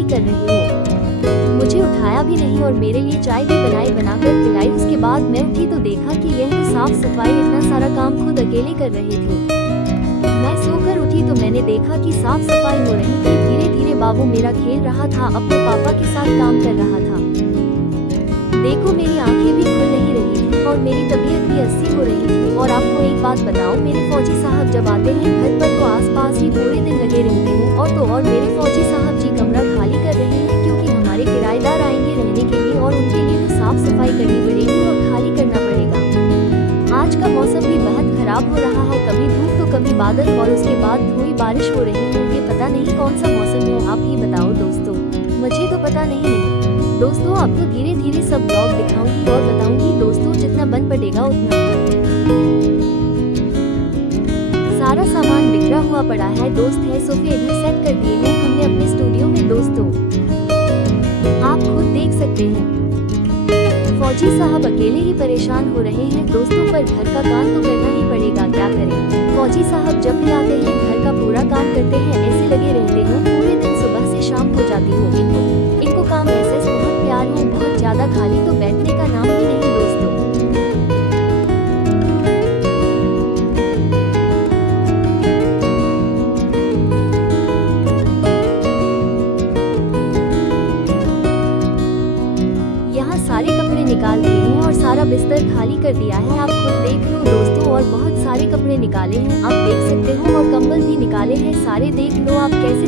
अकेली कर रही हो। मुझे उठाया भी नहीं और मेरे लिए चाय भी बनाकर पिलाई। उसके बाद मैं उठी तो देखा कि यह तो साफ सफाई इतना सारा काम खुद अकेले कर रहे थे। मैं सोकर उठी तो मैंने देखा कि साफ सफाई हो रही थी। धीरे धीरे बाबू मेरा खेल रहा था, अपने पापा के साथ काम कर रहा था। देखो मेरी आंखें भी खुल नहीं रही थी और मेरी तबीयत भी अस्सी हो रही थी। और आपको एक बात बताओ, मेरे फौजी साहब जब आते हैं घर पर तो आसपास ही पूरे दिन लगे रहते हैं। और मेरे फौजी साहब जी कमरा खाली कर रहे हैं क्योंकि हमारे किराएदार आएंगे रहने के लिए और उनके लिए तो साफ सफाई करनी पड़ेगी और खाली करना पड़ेगा। आज का मौसम भी बहुत खराब हो रहा है, कभी धूप तो कभी बादल और उसके बाद थोड़ी बारिश हो रही है। ये पता नहीं कौन सा मौसम है, आप ही बताओ दोस्तों, मुझे तो पता नहीं दोस्तों। आपको धीरे धीरे सब ब्लॉग दिखाऊंगी और बताऊंगी दोस्तों, जितना बन पड़ेगा उतना। सारा सामान बिखरा हुआ पड़ा है दोस्त है, सोफे इधर सेट कर दिए हैं हमने अपने स्टूडियो में दोस्तों, आप खुद देख सकते हैं। फौजी साहब अकेले ही परेशान हो रहे हैं दोस्तों, पर घर का काम तो करना ही पड़ेगा, क्या करें। फौजी साहब जब भी आते हैं घर का पूरा काम करते हैं, ऐसे लगे रहते हैं पूरे दिन, सुबह से शाम हो जाती हो इनको काम ऐसे बहुत प्यार है, बहुत ज्यादा, खाली तो बैठने का नाम ही नहीं दोस्तों। यहाँ सारे कपड़े निकाल दिए हैं और सारा बिस्तर खाली कर दिया है, आप खुद देख लो दोस्तों। और बहुत सारे कपड़े निकाले हैं, आप देख सकते हो, और कंबल भी निकाले हैं सारे, देख लो आप कैसे